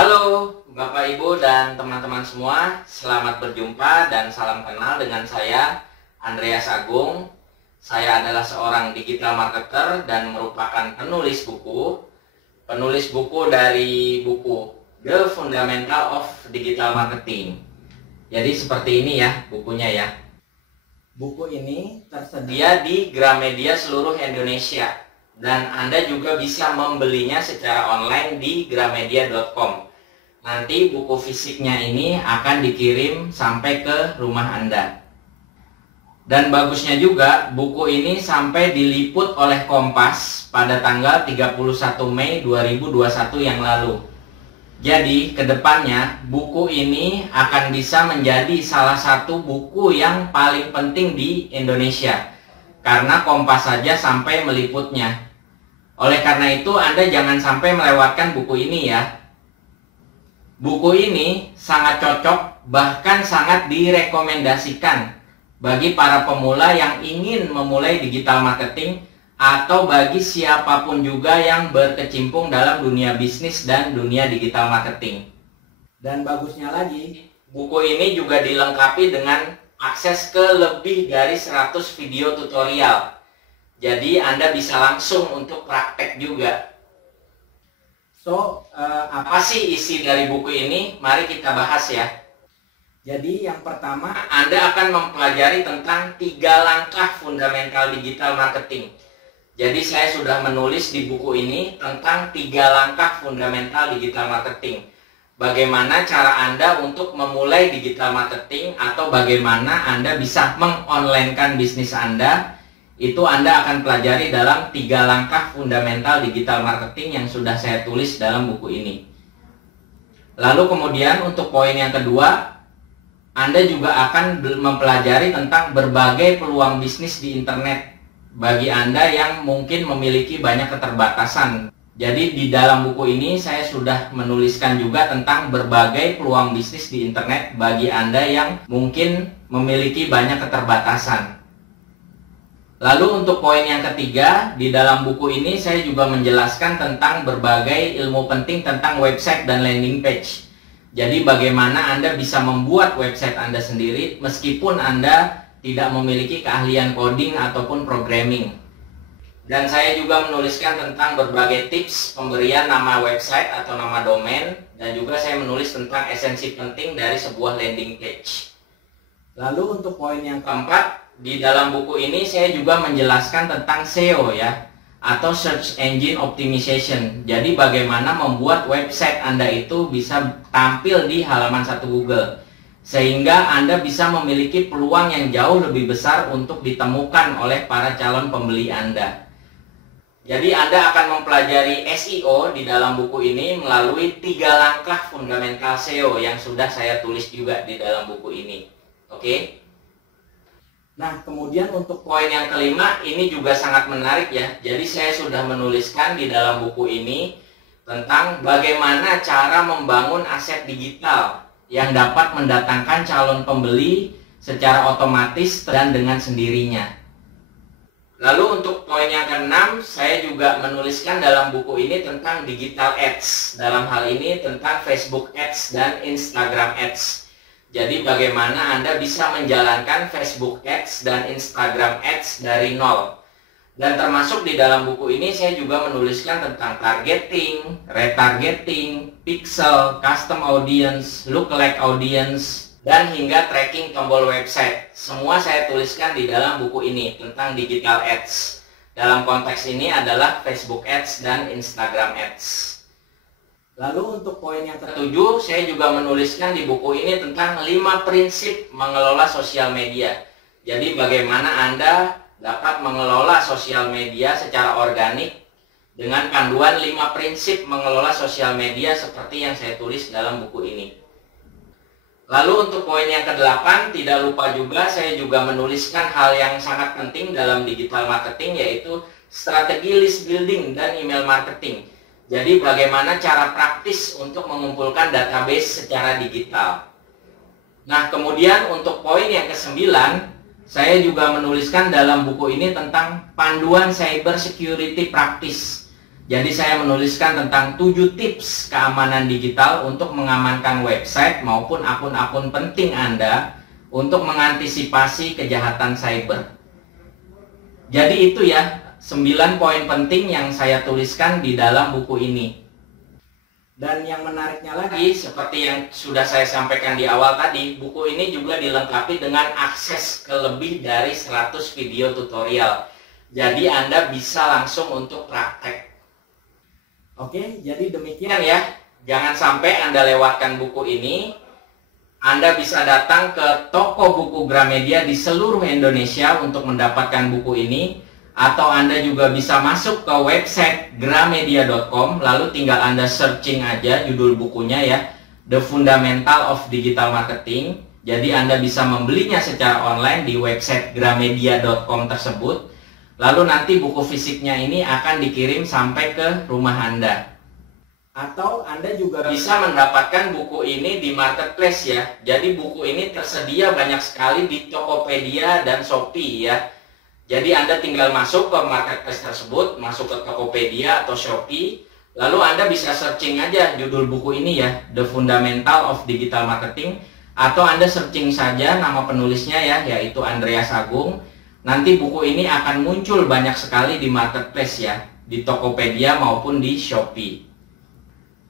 Halo Bapak Ibu dan teman-teman semua, selamat berjumpa dan salam kenal dengan saya Andreas Agung. Saya adalah seorang digital marketer dan merupakan penulis buku. Penulis buku dari buku The Fundamental of Digital Marketing. Jadi seperti ini ya bukunya ya. Buku ini tersedia di Gramedia seluruh Indonesia. Dan Anda juga bisa membelinya secara online di gramedia.com. Nanti buku fisiknya ini akan dikirim sampai ke rumah Anda. Dan bagusnya juga buku ini sampai diliput oleh Kompas pada tanggal 31 Mei 2021 yang lalu. Jadi kedepannya buku ini akan bisa menjadi salah satu buku yang paling penting di Indonesia. Karena Kompas saja sampai meliputnya. Oleh karena itu Anda jangan sampai melewatkan buku ini ya. Buku ini sangat cocok, bahkan sangat direkomendasikan bagi para pemula yang ingin memulai digital marketing atau bagi siapapun juga yang berkecimpung dalam dunia bisnis dan dunia digital marketing. Dan bagusnya lagi, buku ini juga dilengkapi dengan akses ke lebih dari 100 video tutorial. Jadi Anda bisa langsung untuk praktek juga. Apa sih isi dari buku ini? Mari kita bahas ya. Jadi yang pertama, Anda akan mempelajari tentang 3 langkah fundamental digital marketing. Jadi saya sudah menulis di buku ini tentang 3 langkah fundamental digital marketing. Bagaimana cara Anda untuk memulai digital marketing atau bagaimana Anda bisa mengonlinekan bisnis Anda. Itu Anda akan pelajari dalam 3 langkah fundamental digital marketing yang sudah saya tulis dalam buku ini. Lalu kemudian untuk poin yang kedua, Anda juga akan mempelajari tentang berbagai peluang bisnis di internet bagi Anda yang mungkin memiliki banyak keterbatasan. Jadi di dalam buku ini saya sudah menuliskan juga tentang berbagai peluang bisnis di internet bagi Anda yang mungkin memiliki banyak keterbatasan. Lalu untuk poin yang ketiga, di dalam buku ini saya juga menjelaskan tentang berbagai ilmu penting tentang website dan landing page. Jadi bagaimana Anda bisa membuat website Anda sendiri meskipun Anda tidak memiliki keahlian coding ataupun programming. Dan saya juga menuliskan tentang berbagai tips pemberian nama website atau nama domain. Dan juga saya menulis tentang esensi penting dari sebuah landing page. Lalu untuk poin yang keempat, di dalam buku ini saya juga menjelaskan tentang SEO ya, atau Search Engine Optimization. Jadi bagaimana membuat website Anda itu bisa tampil di halaman 1 Google. Sehingga Anda bisa memiliki peluang yang jauh lebih besar untuk ditemukan oleh para calon pembeli Anda. Jadi Anda akan mempelajari SEO di dalam buku ini melalui 3 langkah fundamental SEO yang sudah saya tulis juga di dalam buku ini. Oke? Nah, kemudian untuk poin yang kelima, ini juga sangat menarik ya. Jadi saya sudah menuliskan di dalam buku ini tentang bagaimana cara membangun aset digital yang dapat mendatangkan calon pembeli secara otomatis dan dengan sendirinya. Lalu untuk poin yang keenam, saya juga menuliskan dalam buku ini tentang digital ads. Dalam hal ini tentang Facebook ads dan Instagram ads. Jadi bagaimana Anda bisa menjalankan Facebook Ads dan Instagram Ads dari nol. Dan termasuk di dalam buku ini saya juga menuliskan tentang targeting, retargeting, pixel, custom audience, lookalike audience, dan hingga tracking tombol website. Semua saya tuliskan di dalam buku ini tentang digital ads. Dalam konteks ini adalah Facebook Ads dan Instagram Ads. Lalu untuk poin yang ketujuh, saya juga menuliskan di buku ini tentang 5 prinsip mengelola sosial media. Jadi bagaimana Anda dapat mengelola sosial media secara organik dengan panduan 5 prinsip mengelola sosial media seperti yang saya tulis dalam buku ini. Lalu untuk poin yang ke-8, tidak lupa juga saya juga menuliskan hal yang sangat penting dalam digital marketing, yaitu strategi list building dan email marketing. Jadi bagaimana cara praktis untuk mengumpulkan database secara digital. Nah kemudian untuk poin yang ke-9, saya juga menuliskan dalam buku ini tentang panduan cyber security practice. Jadi saya menuliskan tentang 7 tips keamanan digital untuk mengamankan website maupun akun-akun penting Anda untuk mengantisipasi kejahatan cyber. Jadi itu ya 9 poin penting yang saya tuliskan di dalam buku ini. Dan yang menariknya lagi, seperti yang sudah saya sampaikan di awal tadi, buku ini juga dilengkapi dengan akses ke lebih dari 100 video tutorial. Jadi Anda bisa langsung untuk praktek. Oke, jadi demikian ya. Jangan sampai Anda lewatkan buku ini. Anda bisa datang ke toko buku Gramedia di seluruh Indonesia untuk mendapatkan buku ini. Atau Anda juga bisa masuk ke website gramedia.com, lalu tinggal Anda searching aja judul bukunya ya, The Fundamental of Digital Marketing. Jadi Anda bisa membelinya secara online di website gramedia.com tersebut. Lalu nanti buku fisiknya ini akan dikirim sampai ke rumah Anda. Atau Anda juga bisa mendapatkan buku ini di marketplace ya. Jadi buku ini tersedia banyak sekali di Tokopedia dan Shopee ya. Jadi Anda tinggal masuk ke marketplace tersebut, masuk ke Tokopedia atau Shopee, lalu Anda bisa searching aja judul buku ini ya, The Fundamental of Digital Marketing, atau Anda searching saja nama penulisnya ya, yaitu Andreas Agung. Nanti buku ini akan muncul banyak sekali di marketplace ya, di Tokopedia maupun di Shopee.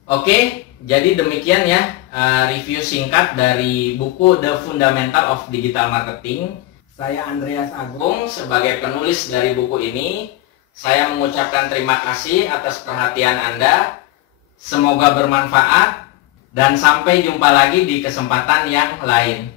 Oke, jadi demikian ya review singkat dari buku The Fundamental of Digital Marketing. Saya Andreas Agung sebagai penulis dari buku ini. Saya mengucapkan terima kasih atas perhatian Anda. Semoga bermanfaat dan sampai jumpa lagi di kesempatan yang lain.